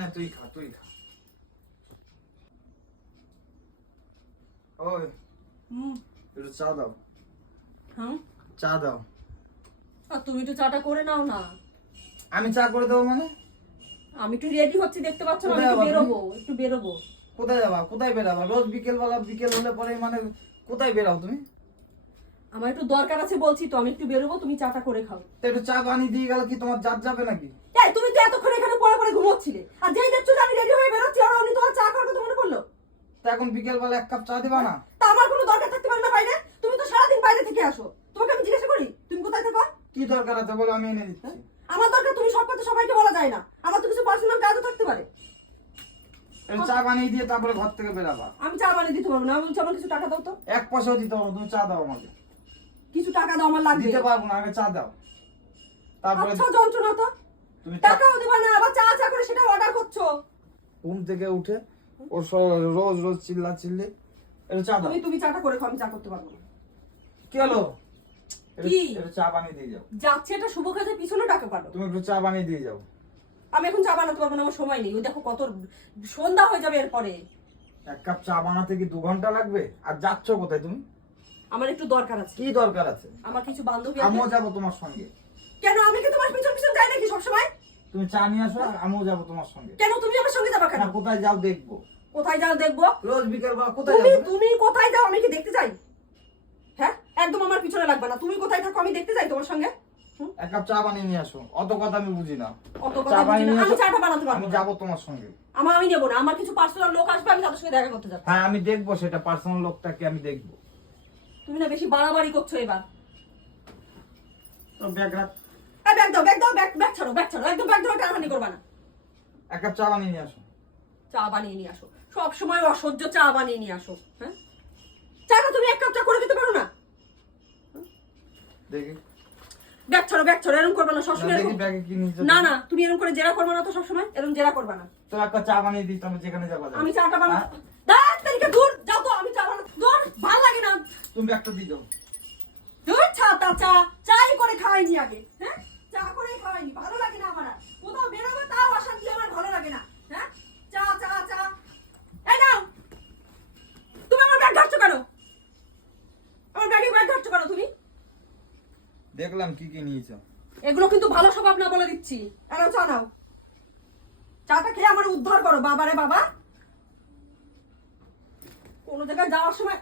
না, তুই খা তুই খা। ওই একটু চা দাও। হ্যাঁ চা দাও। আর তুমি একটু চাটা করে নাও না। আমি চা করে দেবো মানে? আমি একটু রেডি হচ্ছি, দেখতে পাচ্ছ না? আমি একটু বেরোবো। কোথায় যাবা? কোথায় বেরাবা? রোজ বিকেল হলে পরে মানে কোথায় বেরাও তুমি? আমার একটু দরকার আছে বলছি তো, আমি একটু বেরোবো, তুমি চাটা করে খাও। তো একটু চা বানিয়ে দিয়ে গেল কি তোমার জাত যাবে নাকি? এই তুমি তো এতক্ষণ এখানে পড়ে ঘুমোচ্ছিলে, আর যেই দেখছো যে আমি রেডি হয়ে বেরোচ্ছি আর উনি তোমার চা খাওয়ার কথা মনে পড়লো। তো এখন বিকেল বেলা 1 কাপ চা দিবা না? তা আমার কোনো দরকার থাকতে পারে না বাইরে? তুমি তো সারাদিন বাইরে থেকে আসো, তোমাকে আমি জিজ্ঞাসা করি তুমি কোথায় থাকো? কি দরকার আছে বলো, আমি এনে দিচ্ছি। আমার দরকার তুমি সব কথা সবাইকে বলা যায় না, আমার তো কিছু পার্সোনাল কাজও থাকতে পারে। একটু চা বানিয়ে দিয়ে তারপরে ঘর থেকে বেরাবা। আমি চা বানিয়ে দিতে পারবো না, আমি বলছি আমার কিছু টাকা দাও তো। 1 পয়সাও দিতে পারবো, তুমি চা দাও আমাকে। কিছু টাকা দাও, আমার লাগবে। দিতে পারবো না, আগে চা দাও তারপরে। আচ্ছা যন্ত্রণা তো, তুমি টাকাও দেবা না, আবার চা চা করে সেটা অর্ডার করছো। ঘুম থেকে উঠে ওর রোজ রোজ চিল্লি একটু চা দাও। তুমি চাটা করে খাও, আমি চা করতে পারবো না। কি হলো? কি? একটু চা বানিয়ে দিয়ে যাও। যাচ্ছে এটা শুভ কাজের পিছনে টাকা পাবো। তুমি একটু চা বানিয়ে দিয়ে যাও। আমি এখন চা বানাতে পারবো না, আমার সময় নেই। ওই দেখো কত সন্ধ্যা হয়ে যাবে এরপরে। 1 কাপ চা বানাতে কি 2 ঘন্টা লাগবে? আর যাচ্ছ কোথায় তুমি? আমার একটু দরকার আছে। কি দরকার আছে? আমার কিছু বান্ধবী আমিও আছে। যাবো তোমার সঙ্গে। কেন? আমি কি তোমার পিছন পিছন যাই নাকি সবসময়? তুমি চা নিয়ে আসো, আমিও যাবো তোমার সঙ্গে। কেন তুমি আমার সঙ্গে যাবা কেন? না, কোথায় যাও দেখবো। কোথায় যাও দেখবো? রোজ বিকেল বেলা কোথায় তুমি যাও? তুমি কোথায় যাও আমি কি দেখতে যাই? হ্যাঁ, একদম আমার পিছনে লাগবে না। তুমি কোথায় থাকো আমি দেখতে যাই তোমার সঙ্গে? 1 কাপ চা বানিয়ে নিয়ে আসো। অত কথা আমি বুঝি না। অত কথা বুঝি না, আমি চাটা বানাতে পারবো আমি না। যাবো তোমার সঙ্গে। আমি নেবো না, আমার কিছু পার্সোনাল লোক আসবে, আমি তাদের সঙ্গে দেখা করতে যাবো। হ্যাঁ, আমি দেখবো সেটা পার্সোনাল লোকটাকে আমি দেখবো। তুমি না বেশি বাড়াবাড়ি করছো এবার। তো ব্যাগ রাখ। এই ব্যাগ দাও, ব্যাগ ছাড়ো, একদম ব্যাগ ধরে টানাটানি করবা না। 1 কাপ চা বানিয়ে নিয়ে আসো। চা বানিয়ে নিয়ে আসো, সব সময় অসহ্য চা বানিয়ে নিয়ে আসো। হ্যাঁ, চাটা তুমি 1 কাপ চা করে দিতে পারো না? দেখি। ব্যাগ ছাড়ো, এরকম করবে না সবসময়। দেখি ব্যাগে কি নিয়ে না না, তুমি এরকম করে জেরা করবে না তো সবসময়, এরকম জেরা করবে না। তো 1 কাপ চা বানিয়ে দিই, তুমি যেখানে যাবা যাও। আমি চাটা বানাবো। দাঁড়া তারিখে দূর যাও তো, আমি চা বানাবো। দূর, ভালো লাগে না। তুমি একটা দিয়ে যাও। দূর, চাই করে খাওয়াইনি আগে। হ্যাঁ, চা করে খাওয়াইনি, ভালো লাগে না আমার। আর কোথাও বেরোবে তাও অশান্তি, আমার ভালো লাগে না। হ্যাঁ, চা। এই নাও। তুমি আমার ব্যাগ ধরছো কেন? আমার ব্যাগে ব্যাগ ধরছো কেন তুমি? দেখলাম কি কি নিয়েছো। এগুলো কিন্তু ভালো স্বভাব না, বলে দিচ্ছি। এনাও চা নাও, চাটা খেয়ে আমার উদ্ধার করো। বাবারে বাবা, কোন জায়গায় যাওয়ার সময়।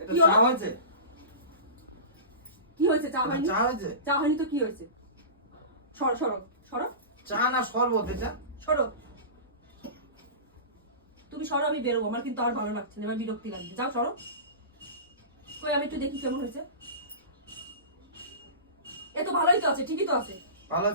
এটা চা হয়েছে? কি হয়েছে? চা হয়নি? চা হয়েছে? চা হয়নি তো কি হয়েছে? সরো। চা না শরবত এটা? সরো, তুমি সরো, আমি বেরোবো। আমার কিন্তু আর ভালো লাগছে না, আমার বিরক্তি লাগছে। যাও সরো। কই আমি একটু দেখি কেমন হয়েছে। এ তো ভালোই তো আছে, ঠিকই তো আছে।